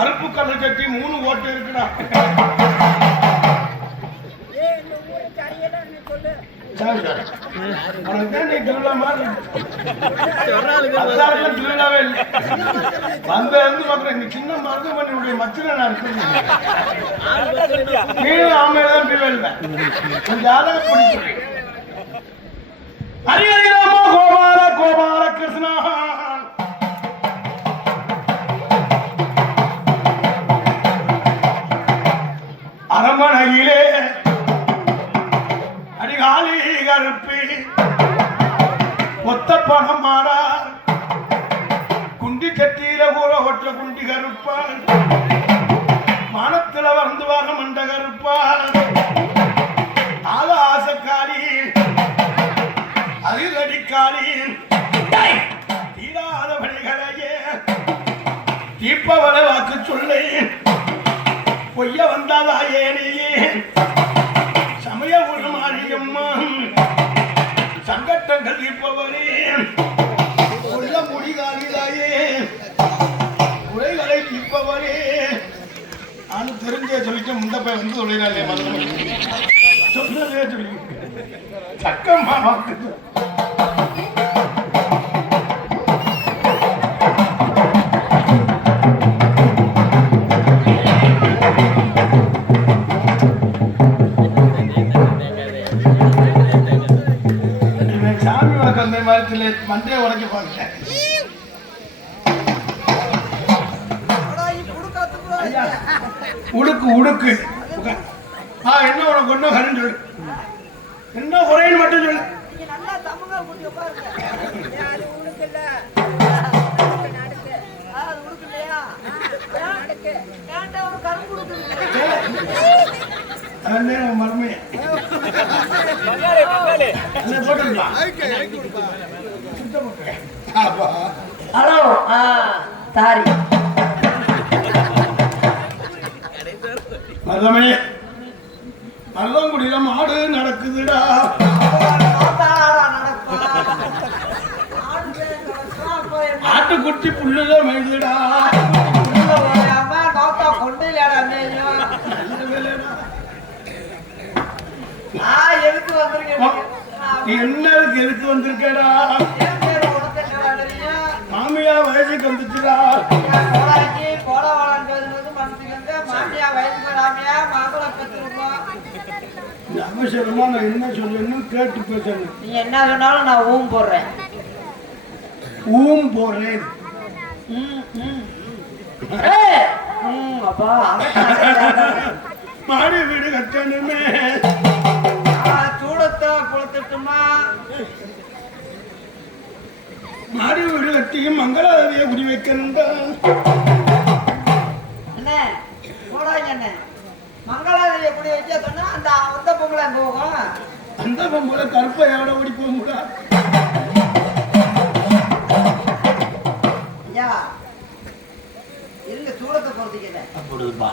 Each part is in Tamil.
கருப்பு கல்லு கட்டி 3 ஓட்டு இருக்குடா. சின்ன மருத்துவமனையுடைய மச்சனை நான் ஹரிஹரிராம கோபால கோபால கிருஷ்ணா அரமணையிலே அடிகாலி கருப்பி ஒத்த பணம் மாறார் குண்டி கட்டியில ஊற ஒற்ற குண்டி கருப்பால் மானத்துல வந்து வர மண்ட கருப்பால் ஆசக்காரி அதிரடிக்காரி தீராத வழிகளையே தீப்பவள வாக்கு சொல்லை பொய்ய வந்தாதாயே நீயே சமய உருமாறியம்மா சங்கட்டங்கள் தீர்ப்பவரே உள்ள முடிகாலிதாயே உரைகளை தீர்ப்பவரே நானும் தெரிஞ்சே சொல்லிட்டு முந்தப்பை வந்து சொல்லிடாலே மதுரை சொன்னதே சொல்லி சக்கம்மா வாக்கு மண்டே உடைக்க பாருங்க. உடுக்கு உடுக்கு என்ன உனக்கு ஒன்னும் கரண்ட் சொல்லு, என்ன குறைன்னு மட்டும் சொல்லு. மருமையா ஹலோ சாரி மருதமணி மருதங்குடியில மாடு நடக்குதுடா. ஆட்டுக்குட்டி புல்லுல மேய்துடா. எதுக்கு வந்திருக்கேன்? என்னதுக்கு எதுக்கு வந்திருக்கேடா? மாமியா வயசுக்கு வந்துச்சுடா. அவசரமா நான் என்ன சொல்லணும் கேட்டு பேசணும். நீ என்ன சொன்னாலும் நான் ஊம் போடுறேன். ஊம் போடுறேன். அப்பா மாடி வீடு கட்டணுமே. சூடத்தை புலத்துட்டுமா? மாடி வீடு கட்டியும் மங்களாதேவியை குடி வைக்கணும்டா. என்ன போடாங்க என்ன மங்களாதேவியை குடி வச்சா சொன்னா அந்த பொங்கலை போகும். அந்த பொங்கலை கருப்பை எவ்வளோ ஓடி போகும்டா. ஐயா இருங்க சூடத்தை பொறுத்துக்கல. அப்படிப்பா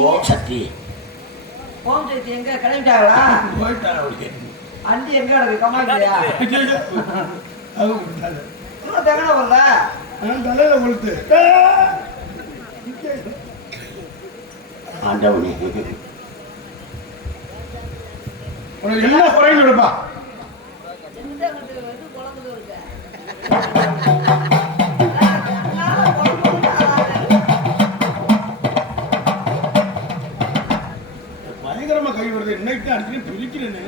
ஓம் சக்தி. ஓம் சக்தி எங்க கிளம்பிட்டாங்களா? போயிட்டாங்க. அண்டி எங்க கிடக்கு கமாண்டியா? தகன வரல தலையில கொளுத்து ஆண்டவனே. உனக்கு என்ன குறைன்னு விடுப்பா. பயங்கரமா கை வருது. இன்னைக்கு அடிச்சு பிரிக்கிறேன்னு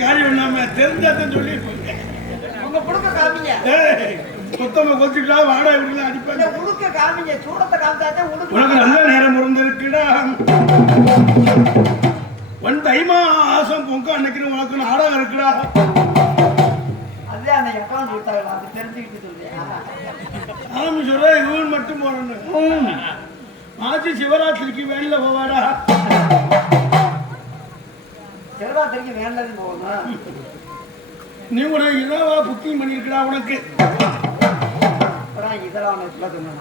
காரியம் இல்லாம தெரிஞ்சாதான் சொல்லி உங்க புடுக்க காமிங்க. மொத்தமா கொத்திட்டா வாடகை விடல அடிப்பாங்க. உடுக்க காமிங்க. சூடத்தை காமிச்சாதான் உனக்கு நல்ல நேரம் இருந்திருக்குடா. ஒன் டைமா ஆசம் பொங்க அன்னைக்கு உனக்கு நாடகம் இருக்குடா. அதே அந்த அக்கௌண்ட் கொடுத்தாங்க அது தெரிஞ்சுக்கிட்டு சொல்றியா? ஆமா சொல்ற இவன் மட்டும் போறேன்னு. மாசி சிவராத்திரிக்கு வேலையில போவாடா. சிவராத்திரிக்கு வேண்டது போகணும். நீ கூட இதவா புக்கிங் பண்ணிருக்கா உனக்கு. இதெல்லாம் சொன்னா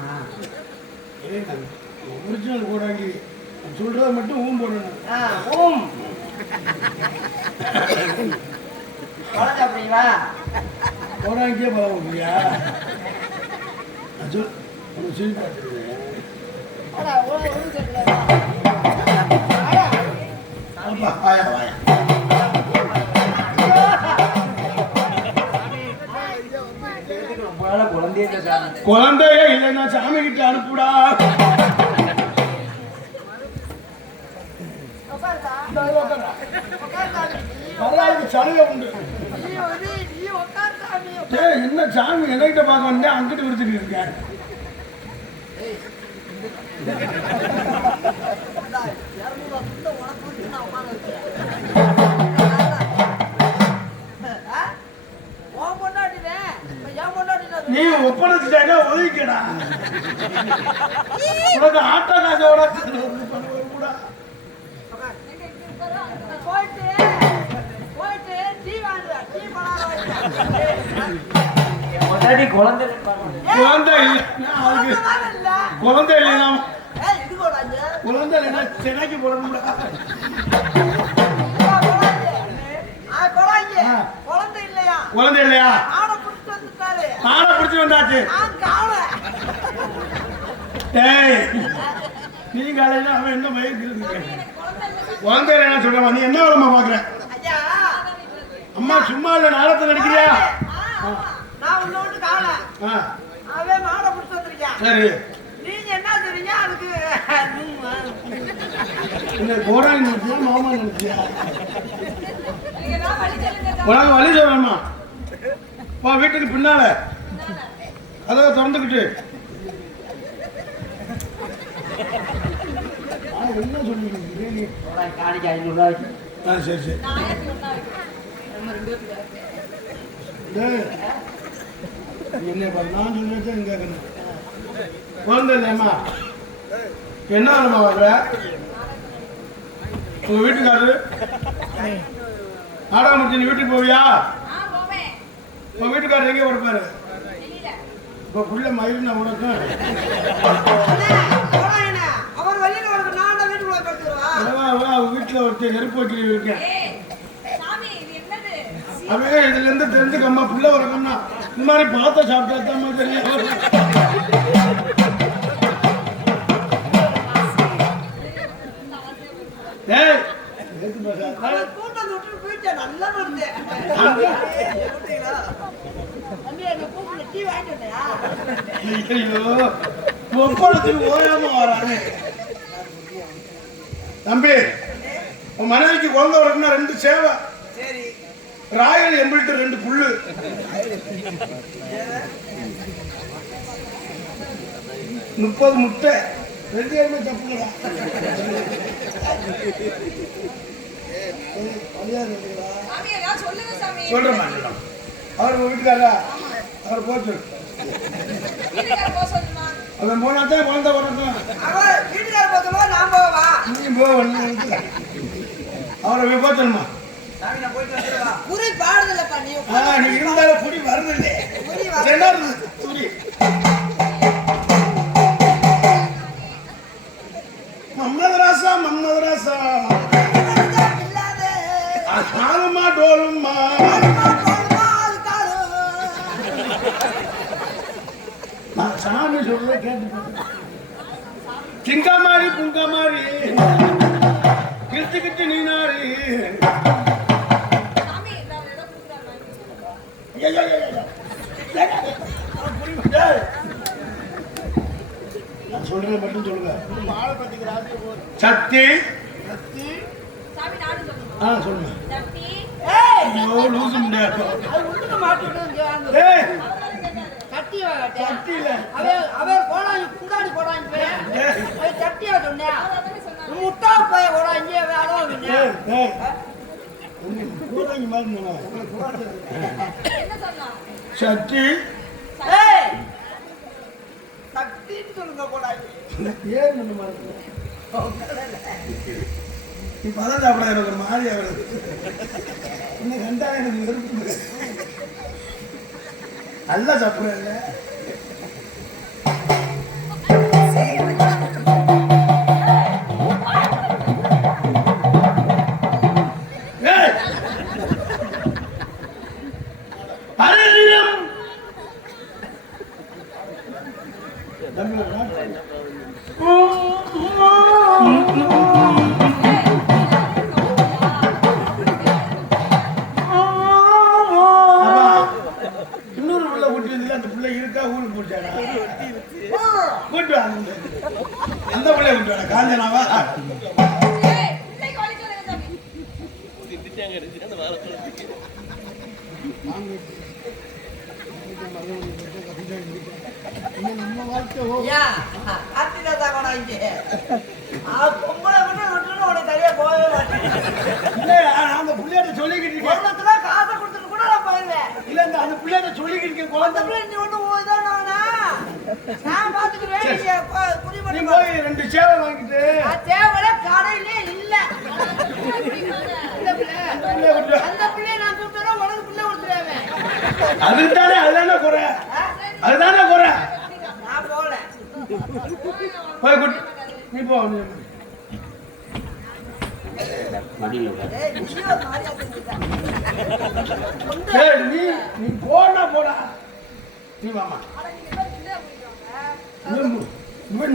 ஒரிஜினல் கூடாங்கி சொல்றத மட்டும் ஊம் போடணும். ஓம் குழந்தை அப்படிங்களா? போடாங்கே போறியா? அது சிரிப்பா குழந்தையே இல்லைன்னா சாமி கிட்ட அனுப்புடா. சலுகை உண்டு. என்ன சாமி என்கிட்ட பார்க்க வந்தேன், அங்கிட்டு விடுத்துட்டு இருக்கேன். நீ ஒப்படைச்சிட்டா ஒதுக்கிடா. உனக்கு ஆட்டோ காசோட கூட குழந்தை இல்லையா? குழந்தை இல்லைன்னா சென்னைக்கு போடணும்டா. குழந்தை இல்லையா? ஆடை பிடிச்சி வந்தாச்சு. நீ காலையில அவன் என்ன மயக்கு குழந்தை என்ன சொல்ற? நீ என்ன வேலைமா பாக்குற? அம்மா சும்மா இல்ல, நாளத்தை நடிக்கிறியா? சரி, நீங்க என்ன சொல்றீங்க? அதுக்கு கோடாலி நினைச்சியா மாமா நினைச்சியா? உனக்கு வழி சொல்லணுமா? வீட்டுக்கு பின்னால அத திறந்துக்கிட்டு என்ன சொல்லிட்டு சரி சரி என்ன நான் சொல்லிட்டு கேட்கணும். குழந்தை இல்லையம்மா என்ன வேணுமா வாங்குற? உங்க வீட்டுக்காரரு நாடகம் முடிச்சு நீ வீட்டுக்கு போவியா? உங்க வீட்டுக்காரர் எங்கே கொடுப்பாரு? இப்போ புள்ள மயில் நான் உனக்கு வீட்டுல ஒருத்தர் நெருப்பு வைக்கிறீங்க இருக்கேன். அவன் இதுல இருந்து தெரிஞ்சுக்கம்மா புள்ள வரணும்னா இந்த மாதிரி பார்த்த சாப்பிட்டா தான் தெரியும். ஓயாம வரானே தம்பி. உன் மனைவிக்கு குழந்தை வரணும்னா 2 சேவை, ராயல் எம்பிள்ட்டு 2 புல்லு, 30 முட்டை, 2 ஏழுமே தப்புங்களா? சொல்றேன். அவர் வீட்டுக்காரா? அவர் போச்சு. அவன் போனாத்தான் குழந்தை வரட்டும். நீ அவரை போச்சணுமா? நீ இருந்தாலும் குடி வருது. மம்மதராசா மம்மதராசா காலுமா டோலுமா சாமி சொல்றத கேட்டு சிங்கா மாறி புங்கா மாறி கிழிச்சுக்கிட்டு நீனாரி சொல்றேன் மட்டும் சொல்லுங்க. சக்தி சொல்லுங்க. லூசு முடியாது. சக்தி இப்பதான் சாப்பிட எனக்கு ஒரு மாதிரி ஆகுது. இன்னும் கண்டா எனக்கு விருப்பம் நல்லா சாப்பிடுறேன். காஞ்சனாவா நம்ம வாழ்க்கை பொம்பளை மட்டும் விட்டுன்னு உனக்கு தனியா போகவே மாட்டேன். அந்த பிள்ளைகிட்ட சொல்லிக்கிட்டு இருக்கேன். காசை கொடுத்துட்டு கூட நான் போயிருவேன். இல்ல அந்த பிள்ளைகிட்ட சொல்லிக்கிட்டு இருக்கேன். குழந்தை நீ ஒண்ணு போய்தான் நான் பாத்துக்கிறேன். நீ போய் 2 சேவை வாங்கிட்டு தேவையில்ல கடையிலே இல்ல. அந்த பிள்ளைய நான் கூப்பிட்டா உனக்கு பிள்ளை கொடுத்துருவேன். அதுதானே குறை. அதுதானே குறை. நான் போல போய் குட் நீ போ. நீ போனா போடா. நீ வாமா.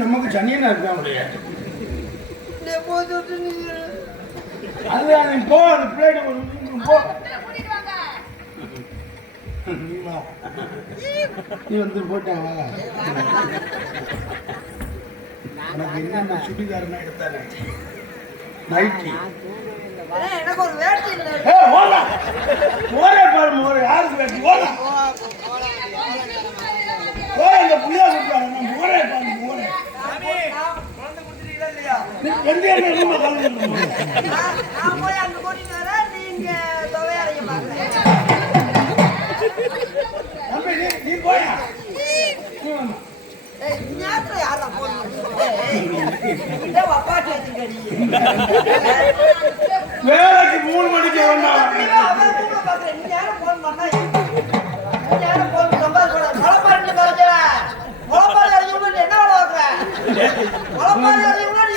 நமக்கு சனியனா இருக்கா முடியாது. அதுதான் நீ போ. அந்த பிளேட் போ. நீ வந்து போட்டாங்க. உனக்கு என்ன சுடிதாரனா எடுத்தானே நைட்டி. எனக்கு ஒரு வேட்டி இல்லை. மோரே பாரு மோரே. யாருக்கு வேட்டி? ஓடா இந்த புளியா கொடுப்பாங்க. மோரே பாரு மோரே. குழந்தை கொடுத்துட்டீங்களா இல்லையா? எந்த ரூம்ல கலந்து நான் போய் அங்க கூட்டிட்டு வரேன். நீங்க துவையறைய பாக்குறேன். நீ போயா. வேலைக்கு 3 மணிக்கு வந்தான்.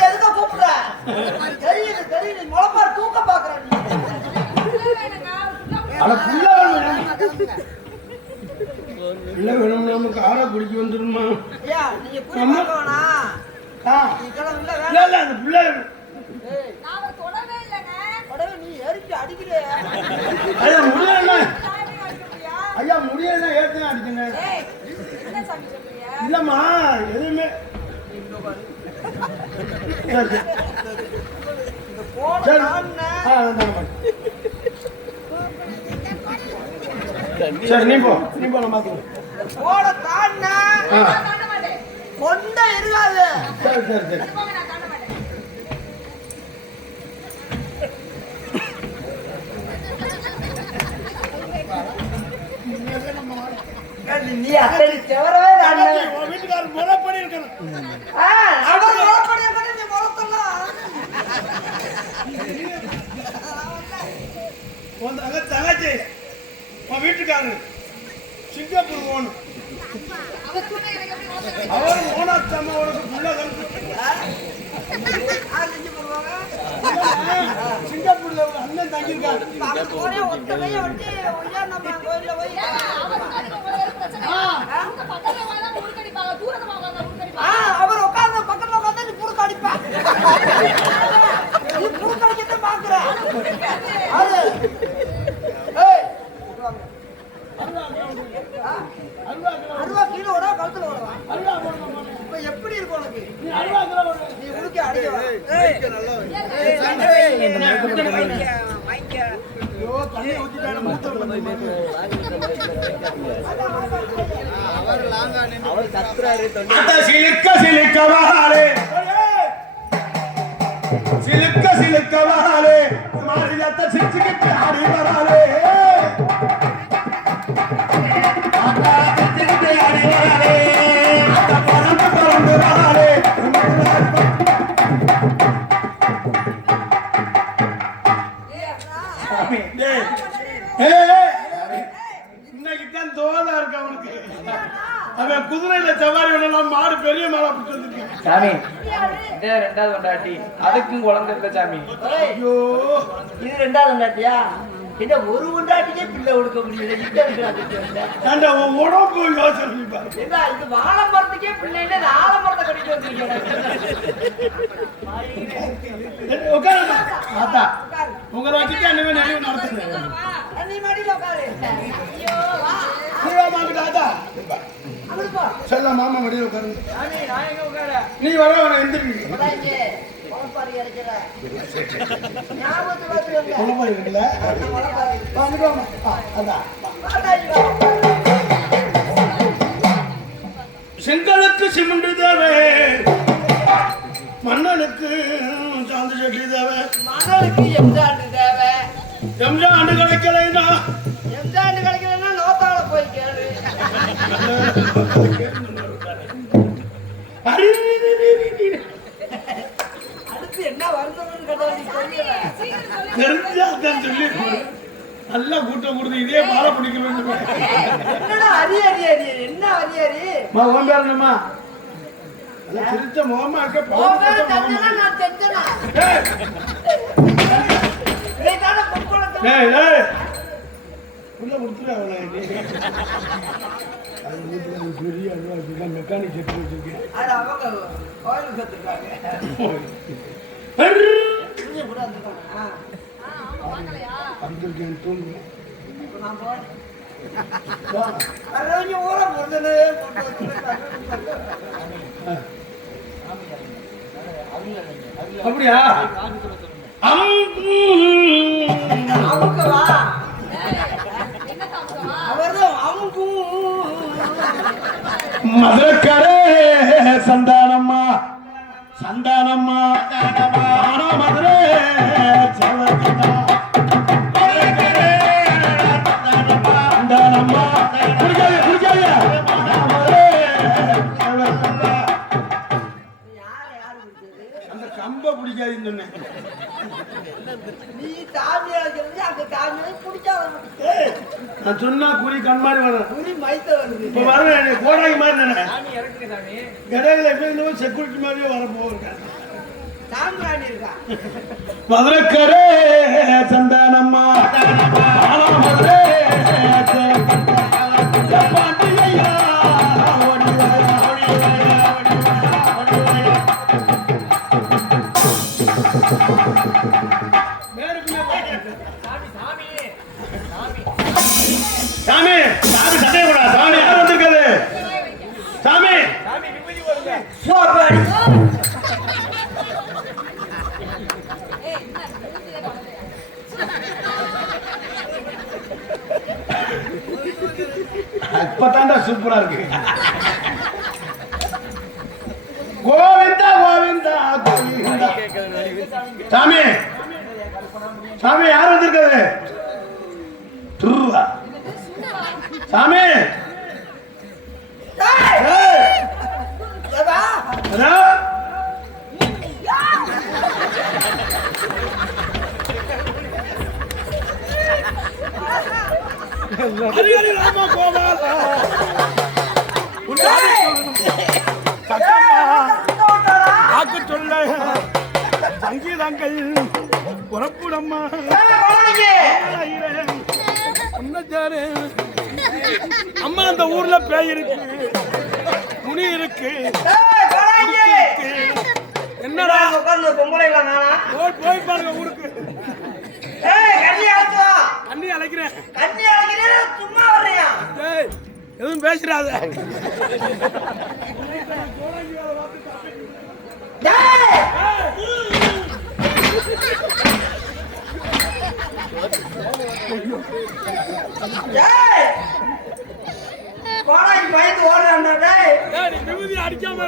எதுக்க கூப்பிடுற? தெரியுது முளப்பாரு தூக்க பாக்குறேன். நமக்கு ஆடா குடிக்க வந்துருமா? நீங்க புரியுமா? அந்த பிள்ளை நீ எரிச்சு அடிக்கிறே. முடியல ஐயா, முடியல ஏற்கனவே அடிச்சுங்க. இல்லம்மா எதுவுமே சரி நீ போ. நான் பாத்துக்கோ. போட தாண்டா கொண்ட இருக்காது. சரி நீ அத்தனை செவரவே வீட்டுக்காரர் முறைப்படி இருக்கணும். அவர் முறைப்படி இருக்கணும். நீ முறைத்தலாம். தங்கச்சி உன் வீட்டுக்காரரு சிங்கப்பூர் போகணும். அவர் ஓனாச்சம்மா உனக்கு பிள்ளைகள் சிங்கப்பூர்ல அண்ணன் தங்கியிருக்காரு. அவர் உட்கார்ந்து பக்கத்துல உட்காந்து நீ புடுக்க அடிப்பா. நீ புடுக்க அடிக்கத்தை பாக்குற. அருவா கீழே ஓட கழுத்துல ஓடுவான். இப்ப எப்படி இருக்கும் உனக்கு? நீ உடுக்க அடிக்க சிலுக்கவாலே மாறிலத்த சிரிச்சுக்கிட்டு ஆடி வராலே. இன்னைக்குதான் தோதா இருக்கு அவனுக்கு. அவன் குதிரையில சவாரி பண்ணலாம். மாடு பெரிய மாடா பிடிச்சு வந்திருக்கேன். சாமி இதே 2வது கொண்டாட்டி. அதுக்கும் குழந்தை இல்ல சாமி. ஐயோ இது 2வது கொண்டாட்டியா? இந்த ஒரு கொண்டாட்டிக்கே பிள்ளை கொடுக்க முடியல. அந்த உடம்பு யோசனை பாரு. இது வாழை மரத்துக்கே பிள்ளை இல்ல. ஆலமரத்தை கட்டிட்டு வந்திருக்கேன். உங்களை வச்சுட்டு அன்னைக்கு நினைவு நடத்துறேன். நீ மடியில உட்காரு. தாத்தா செல்ல மாமா வெளியே உட்காருங்க. சாமி நான் எங்க உட்கார நீ வர வர எந்திரிக்க. கொடாங்க. முளைப்பாரி இறக்கிற. ஞாபகத்துல வச்சுக்கோங்க. குழம்பு இருக்குல்ல? முளைப்பாரி. வாங்க வாங்க. அதான். செங்கலுக்கு சிமெண்ட் தேவை, மண்ணனுக்கு சாந்து சட்லி தேவை. மணலுக்கு எம்சாண்டு தேவை. எம்ஜாண்டு கிடைக்கலைன்னா எம்சாண்டு கிடைக்கலன்னா நோத்தால போய் கேளு. அடுத்து என்ன வருத்தம்னு கேட்டா நீ தெரியல. தெரிஞ்சாதான் சொல்லி நல்லா கூட்டம் கொடுத்து இதே மாலை பிடிக்க வேண்டும். என்னடா அரி அரி அரி என்ன அரி அரி? உன் பேர் என்னம்மா? சிரிச்ச முகமா இருக்க. போக தந்தனா நான் செஞ்சனா. நீ தான பொம்பளை. டேய் டேய் உள்ள கொடுத்துற அவளை. அது வீட்டுல பெரிய அல்வா மெக்கானிக் செட் வச்சிருக்கேன். அது அவங்க கோயில் கத்துறாங்க. நீ கூட வந்துட்டாங்க. வந்திருக்கேன் தூங்கு. நான் போறேன். அரவணி ஊரா போறதே போட்டு வச்சிருக்காங்க. அப்படியா? அவங்க வா. அவர்தான் அவங்க. மதுரக்கரே சந்தானம்மா சந்தானம்மா ஆனா மதுரை சந்தானம்மா குடிக்காத குடிக்காத. அந்த கம்ப பிடிக்காதுன்னு சொன்னேன். நீ தாமியா சொல்லி அந்த தாமியை பிடிக்காத. நான் சொன்னா குறி கண் மாதிரி வரேன். புரி மைத்த வருது. இப்ப வரேன் கோடாங்கி மாதிரி நினை. சாமி இறக்குங்க சாமி இடையில எப்பயும் செக்யூரிட்டி மாதிரியே வர போகிறேன். தாமிராணி இருக்கா. மதுரக்கரே சந்தானம்மா ஆனா மதுரை பாண்டியா சாமி சாமி சட்டைய கூட சாமி யார் வந்திருக்காது? சாமி சாமி நிம்மதி வருங்க இப்பதான்டா சூப்பரா இருக்கு. கோவிந்தா கோவிந்தா கோவிந்தா. சாமி சாமி யார் வந்திருக்காது? துருவா சாமி. ஏய், ஏதா அதோ. ஹரிஹரி ராம கோபாலா. ஆக்கு சொல்ல சங்கீதங்கள் புறப்புடம்மா அம்மா அந்த ஊர்ல பேய் இருக்கு, முனி இருக்கு, என்னடா பொம்பளைங்களா நானா? போய் பாருங்க ஊருக்கு. கண்ணி அழைச்சா அண்ணி அழைக்கிறேன். கண்ணி அழைக்கிறேன் சும்மா வர்றியா? ஏய், எதுவும் பேசிடாத. கோடாங்கி பயந்து ஓடுறான்டா டேய். விபூதி அடிக்காம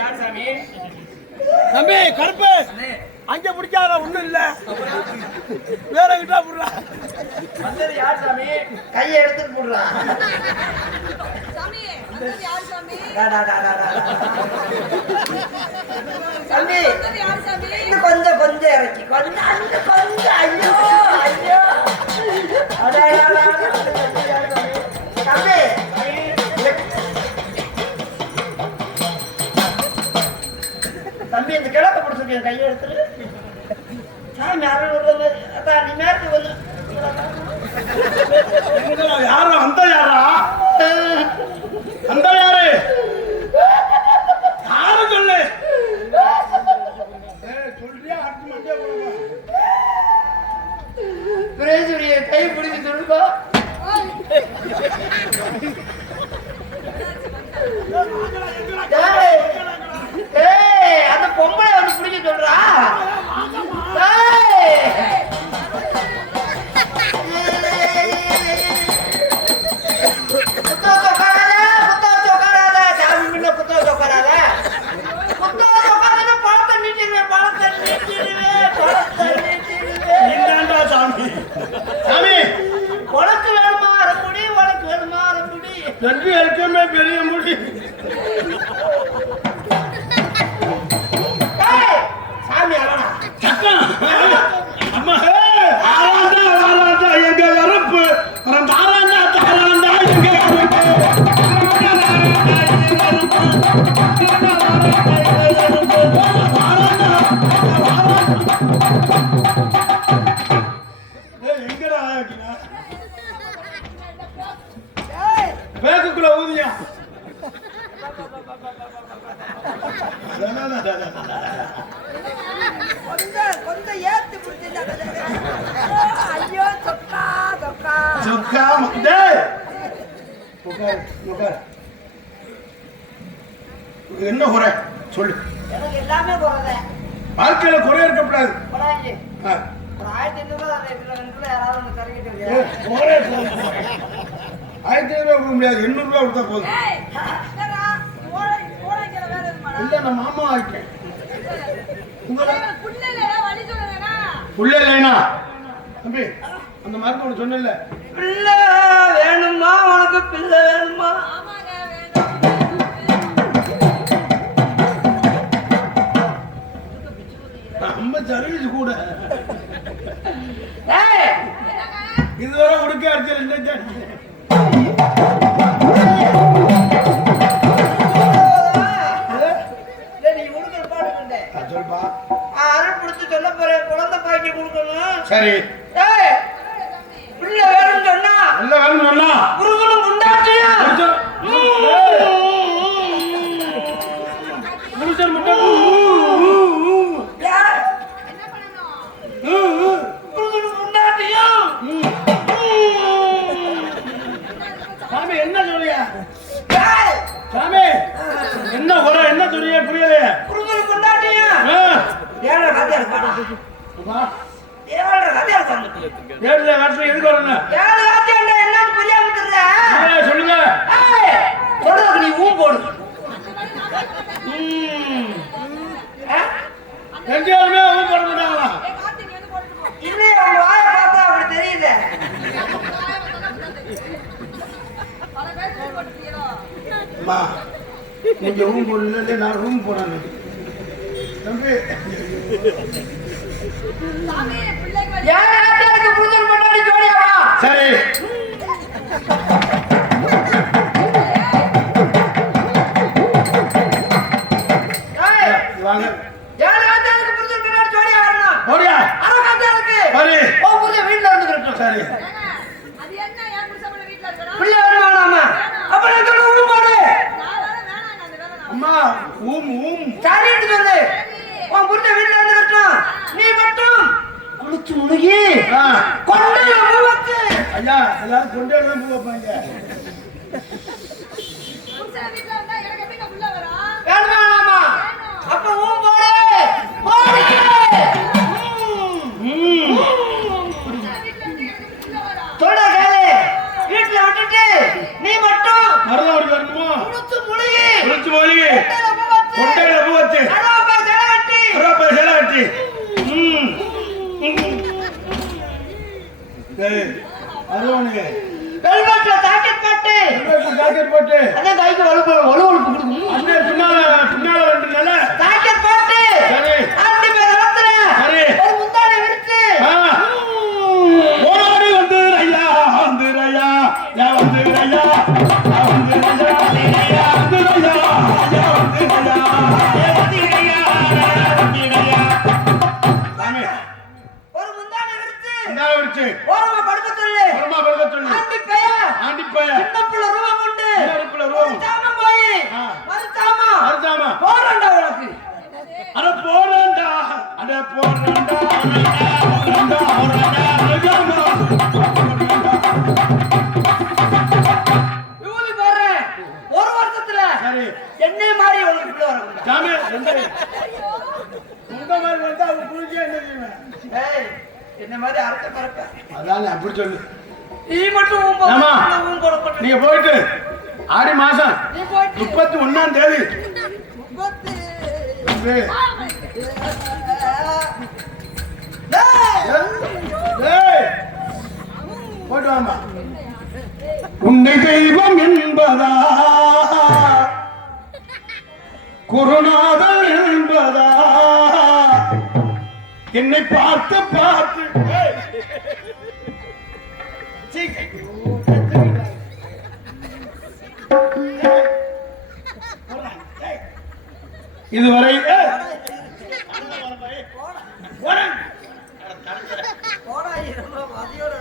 யார் சாமி தம்பி கருப்பு அங்க பிடிக்காத ஒண்ணும் இல்ல, வேற கிட்டா புடுறா. வந்தது யார் சாமி கையை எடுத்துட்டு போடுறான். தம்பி இன்னும் கொஞ்சம் கொஞ்சம் இறக்கி கொஞ்சம் அங்க கொஞ்சம். ஐயோ ஐயோ தம்பி தம்பி இந்த கிழக்க பிடிச்சிருக்கேன் கையை எடுத்துட்டு. சாமி அறுபது அதான் நீ நேரத்துக்கு வந்து யாரா அந்த யாரா அந்த யாரு யாரு சொல்லு. சொல்றியா அடுத்து மண்டே பிரேசுரிய கை பிடிக்க சொல்லுப்பா. எங்கடா பேக்குக்குள்ள ஊதியா கொஞ்சம் ஏத்து பிடிச்சிருந்தா ஐயோ சொக்கா சொக்கா சொக்கா என்ன குறை சொல்லு. எனக்கு எல்லாமே குறைத வாழ்க்கையில குறை இருக்கக்கூடாது. குறைஞ்சி ஆ. ஒரு 1500 யாராவது ஒன்று கறக்கிட்டு குறை 1500 கொடுக்க முடியாது. 800 ரூபாய் கொடுத்தா போதும். இல்ல நான் மாமா ஆயிட்டேன். புள்ள இல்லைனா தம்பி அந்த மருந்து ஒன்று சொன்னல பிள்ளை வேணுமா உனக்கு பிள்ளை வேணுமா நம்ம சர்வீஸ் கூட இதுவரை உடுக்க அடிச்சு நீ உடுக்கிற பாடு சொல்பா. அருள் பிடிச்சு சொல்ல போறேன் குழந்தை பாக்கி கொடுக்கணும் சரி பிள்ளை வேணும்னு சொன்னா நல்ல வேணும் சொன்னா குருகுலம் உண்டாச்சியா புருஷன் மட்டும் குருகுலம் உண்டாச்சியா சாமி என்ன சொல்றியா சாமி என்ன குறை என்ன சொல்றியா புரியலையே குருகுலம் உண்டாச்சியா ஏழை கதையா பாடு ஏழை கதையா சொல்லு ஏழுல வருஷம் எதுக்கு வரணும் ஏழை கதையா என்னன்னு புரியாம தெரியல சொல்லுங்க சொல்றதுக்கு நீ போடு எங்கேயுமே அவங்க போட மாட்டாங்களா இல்லையே அவங்க வாயை பார்த்தா அப்படி தெரியுது அம்மா நீங்க ரூம் போடல நான் ரூம் போனேன் தம்பி ஏழை புரிதல் பண்ணாடி ஜோடியாவா சரி வாங்க ஏழை புரிதல் பண்ணாடி ஜோடியா வரணும் போடியா அரை காத்தாளுக்கு சரி ஓ புரிஞ்ச வீட்டுல இருந்துக்கிட்டோம் சரி பிள்ளை வேணுமானாம அப்ப நான் சொல்ல ஊம் போடு அம்மா ஊம் சரின்னு சொல்லு உன் புரிஞ்ச வீட்டுல இருந்துக்கிட்டோம் நீ மட்டும் குளிச்சு முழுகி கொண்டையில பூ வச்சு ஐயா எல்லாரும் கொண்டே பூ வைப்பாங்க வேணுமானாமா அப்ப ஊம் போடு போடு சொல்ற கேளு வீட்டுல விட்டுட்டு நீ மட்டும் மருதம் வரணுமோ குளிச்சு முழுகி குளிச்சு போலி கொண்டையில பூ வச்சு கொண்டையில பூ வச்சு செல கட்டி அதுவானுங்க வெல்வெட்ல ஜாக்கெட் போட்டு ஜாக்கெட் போட்டு அதான் கைக்கு வலுவழுப்பு கொடுக்கும் அண்ணன் பின்னால வந்துனால ஜாக்கெட் போட்டு சரி ஆண்டி பேர் வளர்த்துற சரி ஒரு முந்தானை விரிச்சு ஓடி வந்து ஐயா வந்து ஐயா யா வந்து ஐயா யா வந்து ஐயா யா வந்து ஐயா யா வந்து ஐயா யா வந்து ஐயா சாமி ஒரு முந்தானை விரிச்சு என்ன விரிச்சு ஓரமா படுக்க சொல்லு பரமா பரத சொல்லு ஆண்டி பைய சின்ன புள்ள ரூபம் உண்டு சின்ன ரூபம் மறுத்தாம போய் மறுத்தாம போறண்டா உனக்கு அட போறண்டா இவனு பாரு ஒரு வருஷத்துல சரி என்னை மாதிரி உனக்கு பிள்ளை வரும் சாமி உங்க மாதிரி வந்தா அவங்க குளிக்க என்ன செய்வேன் ஏய் என்ன மாதிரி அறுத்த பறப்ப அதானே அப்படி சொல்லு நீ மட்டும் ஆமா. போட நீங்க போயிட்டு ஆடி மாசம் நீ போயிட்டு 31ஆம் தேதி போயிட்டு வாமா உன்னை தெய்வம் என்பதா குருநாதன் என்பதா என்னை பார்த்து பார்த்து இதுவரை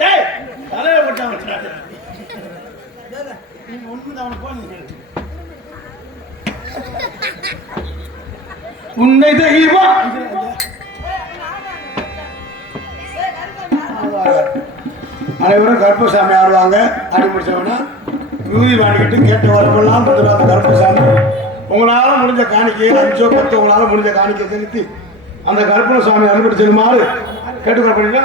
டேய் தலையை போட்டு அவன் நீங்க ஒன்று அவனை போனீங்க உன்னை தெய்வம் அனைவரும் கருப்பசாமி ஆடுவாங்க. ஆடி முடிச்சவனா விபூதி வாங்கிட்டு கேட்ட வரமெல்லாம் அந்த கருப்பசாமி உங்களால் முடிஞ்ச காணிக்கை 5 10 உங்களால் முடிஞ்ச காணிக்கை செலுத்தி அந்த கருப்பசாமி அனுப்பிட்டு செல்லுமாறு கேட்டுக்கொள்ளப்படுங்களா?